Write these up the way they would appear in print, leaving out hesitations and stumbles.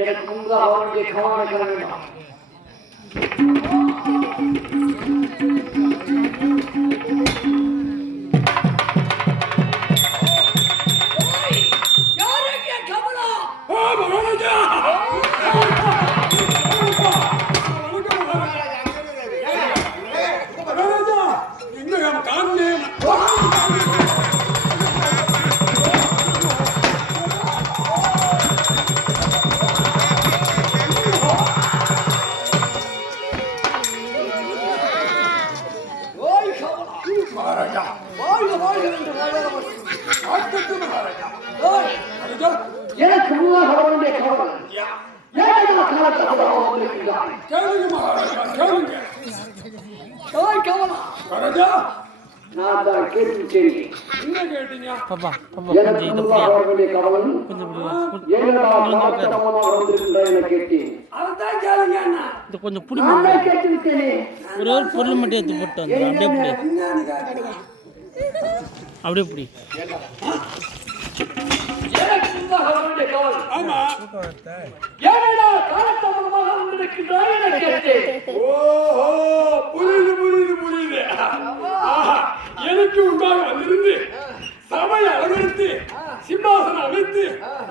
எனக்கு முன்பாக அவருடைய கவனம் வேண்டாம். எனக்கு முன்னால் அவருடைய கவனம் நான் தான் கேட்டு அவர்களுடைய கவனம் கொஞ்சம் ஒரு பொருள் மட்டும் எடுத்து போட்டு வந்து அப்படியே புடி எனக்கு உண்டாக வந்திருந்து சபையை அலங்கரித்து சிம்மாசனம் அமைத்து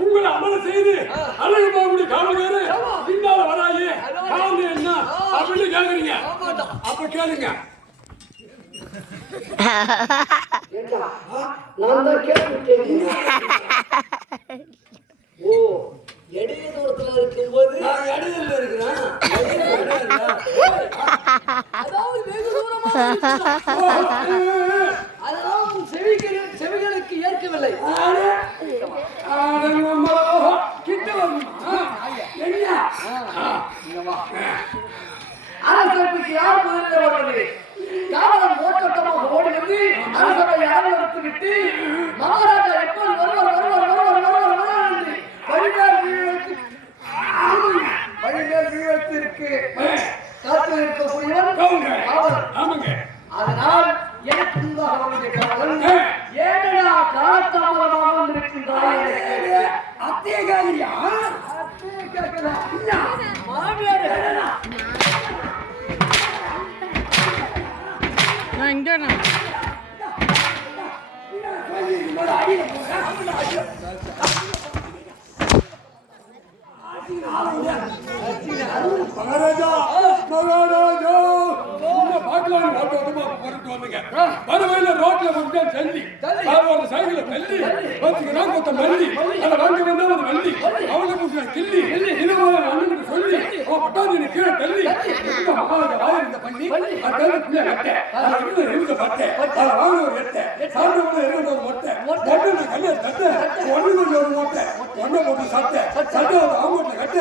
உங்களை அமர செய்து அழகு பாகுடைய காவல்காரு பின்னால வராயே காவல் என்ன அப்படின்னு கேக்குறீங்க. அப்ப கேளுங்க. ஓ இடைய தூரத்துல இருக்கும்போது நான் இடையில இருக்கிறேன். அதாவது வெகு தூரமா அதெல்லாம் செவிகளுக்கு ஏற்கவில்லை. கிட்ட அரசமைக்கு யார் முதலில் வருவது? காவலன் ஓட்டோட்டமாக ஓடி வந்து அரசவை யாரும் எடுத்து விட்டு மகாராஜா எப்போது வருவார் வருவார் வருவார் வருவார் வருவார் என்று வழிமேல் வீழ்த்திற்கு காத்து இருக்கக்கூடியவன். அதனால் எனக்கு முன்பாக அவருடைய காவலன் ஏனடா காலத்தாமதமாக இருக்கின்றாய்? அத்தைய காரியா மாமியார் இங்கே மகாராஜா மகாராஜா பாக்கலாம் வரவையில ரோட்ல கொண்டு தள்ளி சைக்கிள தள்ளி வச்சுக்கிறான் கொத்த மல்லி அதை வாங்கி வந்தா ஒரு மல்லி அவங்க பூசின கிள்ளி அண்ணனுக்கு சொல்லி அவன் பட்டாதி கீழே தள்ளி மகாராஜா வாங்க இந்த பண்ணி அதை பிள்ளை கட்ட அதை எழுத பட்டை அதை வாங்க ஒரு எட்டை சாப்பிட இருந்த ஒரு மொட்டை மொட்டை நான் கல்ல தட்ட ஒண்ணு ஒரு மொட்டை ஒன்ன போட்டு சட்டை சட்டை ஒரு ஆமோட்டை கட்ட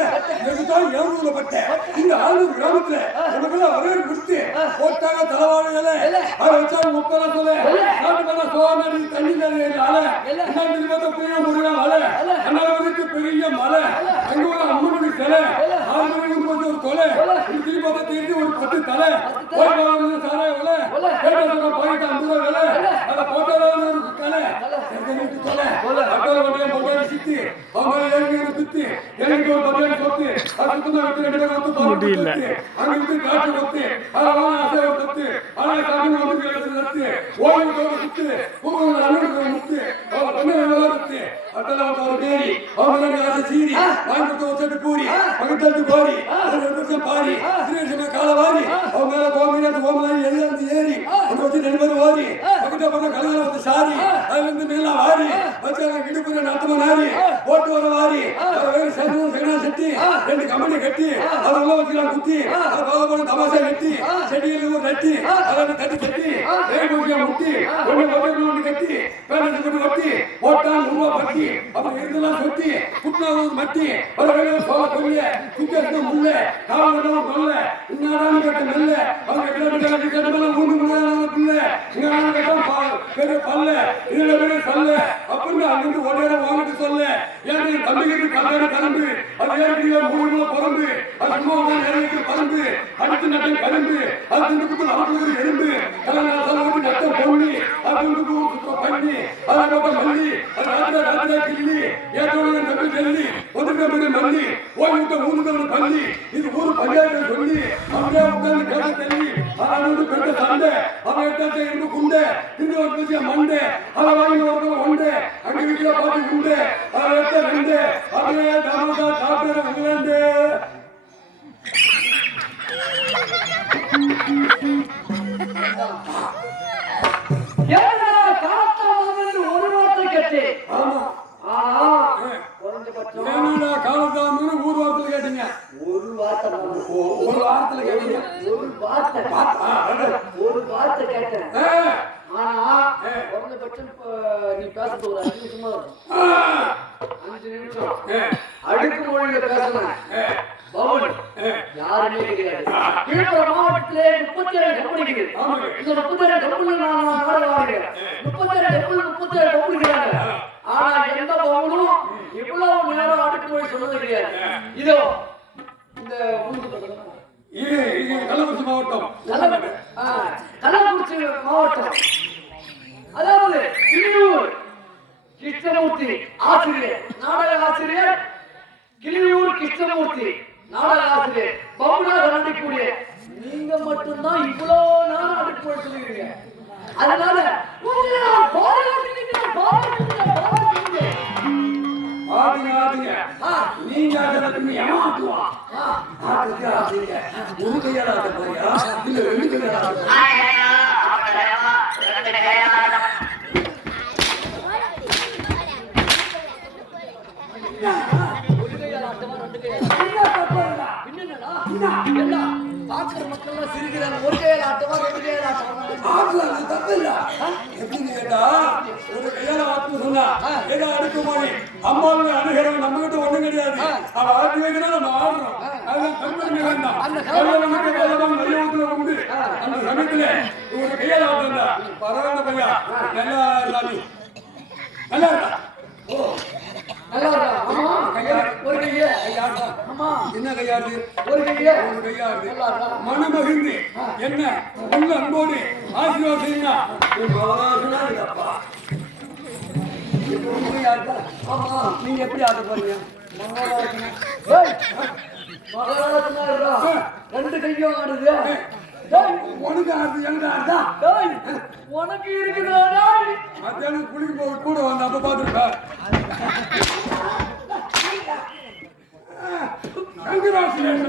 எதுதான் ஏழூர்ல பட்டை இந்த ஆளூர் கிராமத்துல நமக்கெல்லாம் வரவேற்பு கொடுத்து போட்டாங்க தலைவாழையில அதை வச்சா முப்பதா சொல்ல நாட்டுக்கான சோழ தண்ணி அலை என்ன பெரிய முருகா மலை அண்ணாவதுக்கு பெரிய மலை அங்க ஒரு அம்மனுடைய சிலை 6 மணிக்கு ஒரு கொலை திருப்பி பார்த்தா தெரிஞ்சு ஒரு 10 தலை சாராய விலை கேட்ட போயிட்டு 50 ரூபா விலை அதை போட்டதாவது ஒரு கலை கொலை அக்கறை வண்டியை மொபைல் சித்தி அவங்க ஏழு சுத்தி எனக்கு ஒரு மொபைல் சொத்து அது அங்கிருந்து காட்டு கொத்து அதெல்லாம் அசைவ கொத்து ஆனால் தமிழ் வந்து ஓய்வு சுத்து பூங்கல் அண்ணனுக்கு முத்து அவர் பண்ண விவகாரத்து அதெல்லாம் அவர் பேரி அவங்க ஆசை சீரி வாங்கி வச்சுட்டு பூரி பக்கத்து கோரி பாரி ஸ்ரீ காலவாரி அவங்க மேல கோமீனாட்டு கோமலாரி எழுதி ஏறி அங்க வச்சு 2 பேரும் ஓரி பக்கத்துல பண்ண கலகால வந்து சாரி அதுல இருந்து மேல வாரி வச்சாங்க இடுப்புல நத்தமா நாரி போட்டு வர வாரி வேறு சைனா செட்டி 2 கம்பெனி கட்டி அதெல்லாம் வச்சுக்கலாம் குத்தி அதை பாவமான தமாசா கட்டி செடியில் ஒரு நட்டி அதை தட்டி கட்டி முட்டி ஒன்று கட்டி பேரண்ட் கொண்டு கட்டி போட்டான் ரூபா பட்டி அப்புறம் இருந்தெல்லாம் சொத்தி புட்னாவது மட்டி ஒரு சோழ கொல்ல குக்கருக்கு முல்ல காவலம் கொல்ல இன்னாடான்னு கேட்ட நெல்ல அவங்க கேட்டமெல்லாம் 3 மணி நேரம் பிள்ளை இங்க கேட்டா பெரிய பல்ல இதுல பெரிய பல்ல அப்படின்னு அங்கிருந்து ஒரே வாங்கிட்டு சொல்ல ஏன் தம்பிக்கு கல்யாணம் கலந்து அது ஏற்கனவே 3 மூலம் பிறந்து அது சும்மா நிறைய பறந்து அடுத்து நட்டம் கலந்து அது திண்டு அவங்களுக்கு எறும்பு கல்யாணம் நட்டம் பொண்ணு அது அதுக்கு பண்ணி அதை மட்டும் மல்லி அது ராத்திர கிள்ளி ஏற்றோட நம்பி தெல்லி ஒதுக்க மல்லி ஓய்விட்ட ஊருக்கு பள்ளி இது ஊரு பஞ்சாயத்து சொல்லி அப்படியே உட்கார்ந்து கேட்ட தெல்லி அதை பெற்ற சண்டை அதை எடுத்தாச்ச இருந்து குண்டை இருந்து ஒரு பெரிய மண்டை அதை வாங்கி ஒரு ஒண்டை அங்க வீட்டுல பார்த்து குண்டை அதை எடுத்த ரெண்டு அப்படியே தாமதா சாப்பிட உங்களண்டு ஒரு வார்த்தை கேட்டு காலத்தாமன்னு ஊர் வாரத்துல கேட்டீங்க ஒரு வார்த்தை ஒரு வாரத்துல கேட்டீங்க ஒரு வார்த்தை கேட்டேன் ஆனா குறைஞ்சபட்சம் நீ பேசுறது ஒரு 5 நிமிஷமா இருக்கும் 5 நிமிஷம் அடுக்கு மொழியில பேசணும் பவன் யாருமே கிடையாது விழுப்புரம் மாவட்டத்திலே 37 கம்பெனிகள் இந்த 37 கம்பெனிகள் நான் வாங்குறேன் 37 கம்பெனிகள் ஆனா எந்த பவனும் இவ்வளவு நேரம் அடுக்கு மொழி சொன்னது கிடையாது இதோ இந்த கள்ளக்குறிச்சி மாவட்டம் கள்ளக்குறிச்சி மாவட்டம் அதாவது கிளியூர் கிருஷ்ணமூர்த்தி ஆசிரியர் நாடக ஆசிரியர் கிளியூர் கிருஷ்ணமூர்த்தி நாடக ஆசிரியர் பவுனாக நடிக்கக்கூடிய நீங்க மட்டும்தான் இவ்வளவு நேரம் அடுக்கு சொல்லுவீங்க அதனால நீங்க ஏமாத்துவா ஒரு கையால போறியா இல்ல ரெண்டு கையால பாக்குற மக்கள் சிரிக்கிறாங்க ஒரு கையால ஆட்டமா ரெண்டு கையால ஆட்டமா தப்பு இல்ல எப்படின்னு கேட்டா ஒரு கையால ஆட்டு சொன்னா ஏதோ அடுக்கு போய் அம்மாவுக்கு அணுகிறவங்க நம்ம கிட்ட ஒண்ணும் கிடையாது அவ ஆட்டி வைக்கிறா நம்ம ஆடுறோம் அந்த சமயத்துல ஒரு கையால ஆட்டுறா பரவாயில்ல பையா நல்லா இல்லாம நல்லா இருக்கா நல்லா இருக்கா ஆமா ஒரு கையா ஆமா என்ன கையாடு ஒரு கையா மனமகிழ்ந்து என்ன உள்ள அன்போடு ஆசீர்வாதம் ஆமா நீங்க எப்படி ஆட போறீங்க ரெண்டு கையும் ஆடுது உனக்கு ஆடுது எங்க ஆடுதா உனக்கு இருக்குதா மத்தியானம் குளிக்க போக கூட வந்து அப்ப பாத்துருப்ப Congratulations.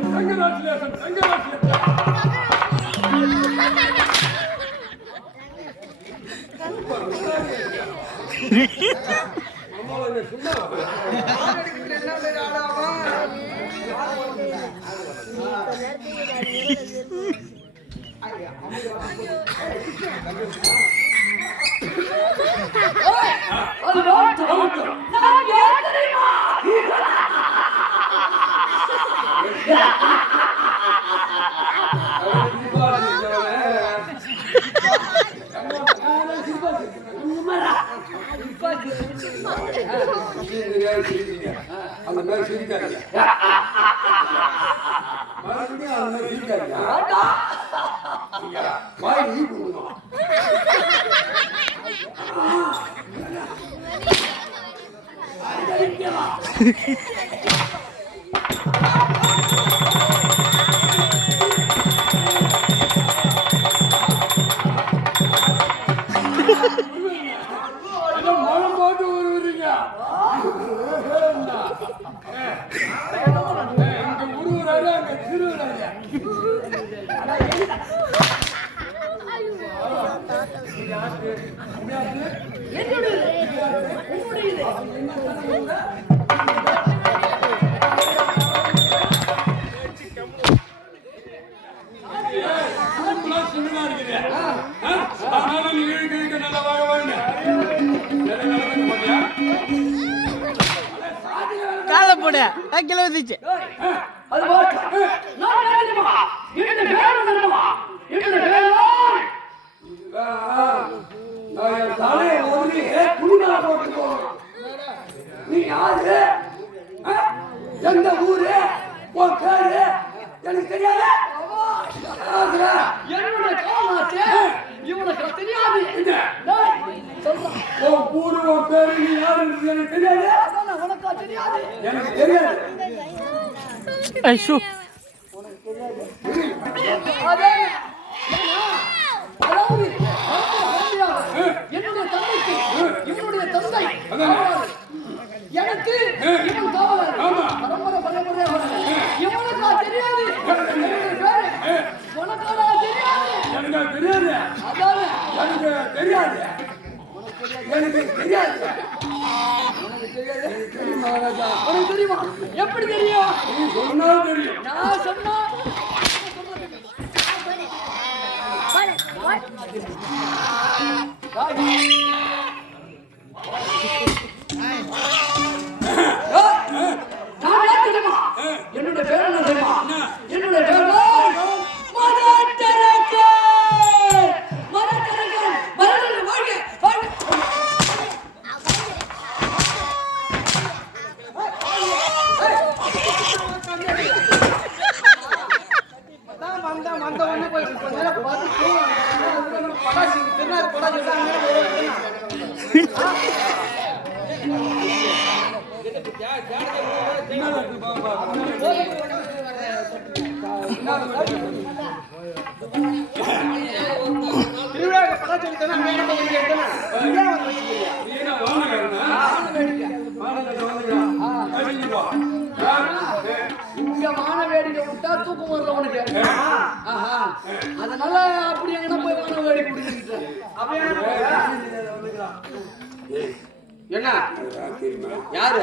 அந்த மாதிரி சிரிக்காதீங்க மறுபடியும் அந்த மாதிரி சிரிக்காதீங்க வாய் நீ போடணும் மனம் போட்டு வருவீங்க இங்க உருவராஜா அங்க திருவராஜா காலை போட கிலோ வந்துச்சு அது நீ யாரு எந்த ஊரு உன் பேரு எனக்கு தெரியாது என்னோட காமாச்சு இவனுக்கு தெரியாது உன் ஊரு உன் பேரு நீ யாருன்றது எனக்கு தெரியாது. அதான் உனக்கா தெரியாது. எனக்கு தெரியாது. ஐயோ அதான் அதாவது என்னுடைய தந்தைக்கு இவனுடைய தந்தை காவலர். எனக்கு இவன் காவலர். பரம்பரை பரம்பரையா வரல. இவனுக்கா தெரியாது. என்னுடைய பேரு உனக்கா தெரியாது. எனக்கு தெரியாது. அதானே எனக்கு தெரியாது. எனக்கு தெரியாது. உனக்கு தெரியுமா ராஜா? உனக்கு தெரியுமா? எப்படி தெரியும்? நீ சொன்னால் தெரியும். நான் சொன்னா என்னுடைய பேர் என்ன தெரியுமா? என்னுடைய பேர் இங்க வான வேடிக்கை விட்டா தூக்கம் வரல உனக்கு. அதனால அப்படி எங்கன்னா போய் வான வேடிக்கை விட்டுக்கிட்டு என்ன யாரு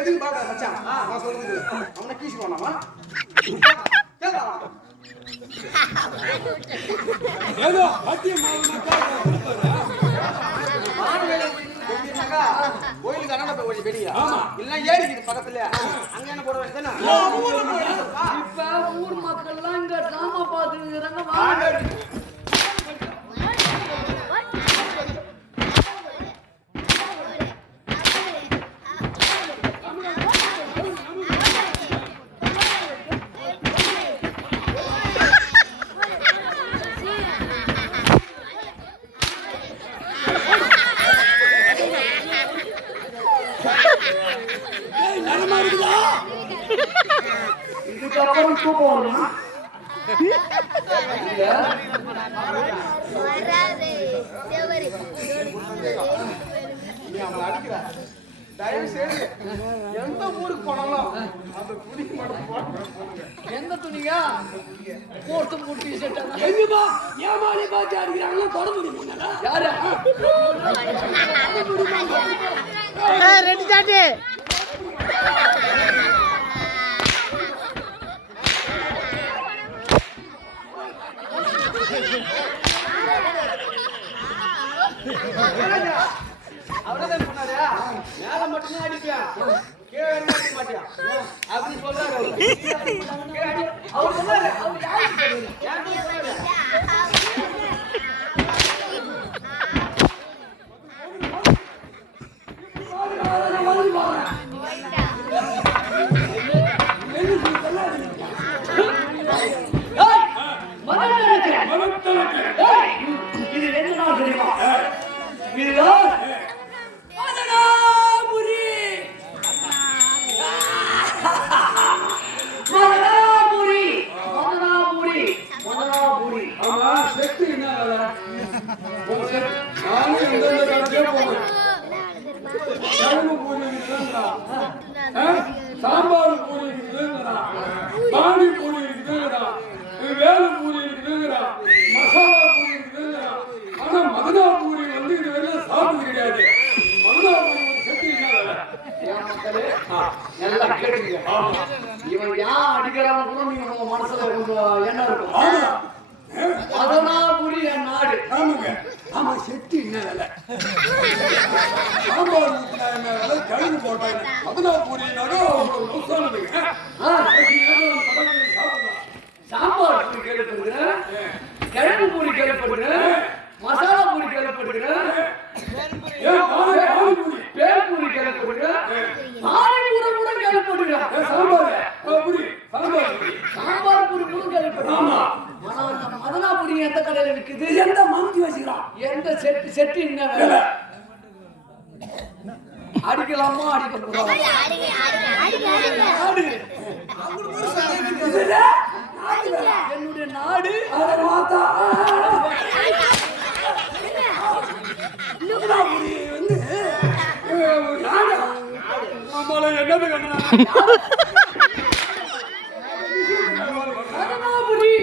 எதுக்கு பாக்க மச்சான் நான் சொல்றது அவனை கீசி போனாமா ஏதோ பட்டி கோயிலுக்கு அண்ணா போய் கொஞ்சம் வெளியா இல்ல ஏறிக்குது பக்கத்துல அங்க என்ன போட வேண்டியதானே இப்ப ஊர் மக்கள் எல்லாம் இங்க டிராமா பாத்துக்கிறாங்க. இதுக்கப்புறம் தூக்கம் வருமா? தயவு செய்து எந்த ஊருக்கு போனாலும் அந்த துணி எந்த துணியா போட்டு முட்டி செட்டா எங்கப்பா ஏமாளி பாத்து அடிக்கிறாங்க தொடர்ந்து யாரு ரெண்டு சாட்டு அவர்தான் சொன்னாரு மேல மட்டும்தான் அடிப்பியா கீழே என்ன அடிக்க மாட்டியா அப்படி சொல்றாரு அவர் சொன்னாரு அவர் யாருக்கு சொன்னாரு இது என்ன நாள் தெரியுமா? இதுதான் மதனாபுரி. மதனாபுரி மதனாபுரி மதனாபுரி. ஆமா செட்டு என்ன நானும் எந்தெந்த காலத்தையே போவேன். கிழங்கு பூரி இருக்குதுங்கிறா, சாம்பார் பூரி இருக்குதுங்கிறா, பானி பூரி இருக்குதுங்கிறா, வேலு பூரி இருக்குதுங்கிறா, மசாலா பூரி இருக்குதுங்கிறா. ஆனா மதுரா பூரி வந்து இது வரைக்கும் சாப்பிட்டது கிடையாது. மதுரா பூரி ஒரு செட்டு என்ன என் மக்களே நல்லா கேட்டுங்க. இவன் யார் அடிக்கிறான்னு கூட நீங்க உங்க மனசுல கொஞ்சம் எண்ணம் இருக்கும். ஆமா மதனாபுரி என் நாடு. ஆமாங்க. ஆமா செட்டு என்ன வேலை, சாம்பார் ஊத்தினா என்ன வேலை, கிழங்கு போட்டா என்ன, மதுரா பூரினாலும் புதுசானதுங்க. சாம்பார் பூரி கேள்விப்படுகிறேன், கிழங்கு பூரி கேள்விப்படுகிறேன், மசாலா பூரி கேள்விப்படுகிறேன், ஏன் பானி பூரி பேல் பூரி கேள்விப்படுகிறேன், பானி அம்மா அடிக்க போறாங்க. என்னுடைய நாடு அதை பார்த்தா வந்து நம்மள என்னது கண்ணா மதனாபுரி.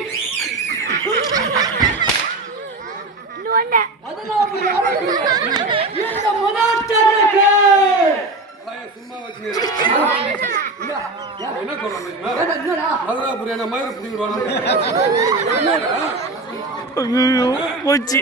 மதனாபுரி அரசு. இந்த மதாச்சாரியருக்கு சும்மா வச்சு என்ன சொல்றாங்க என்னடா மதுராபுரியான மயிறு பிடிக்கிடுவாங்க என்னடா ஐயோ போச்சு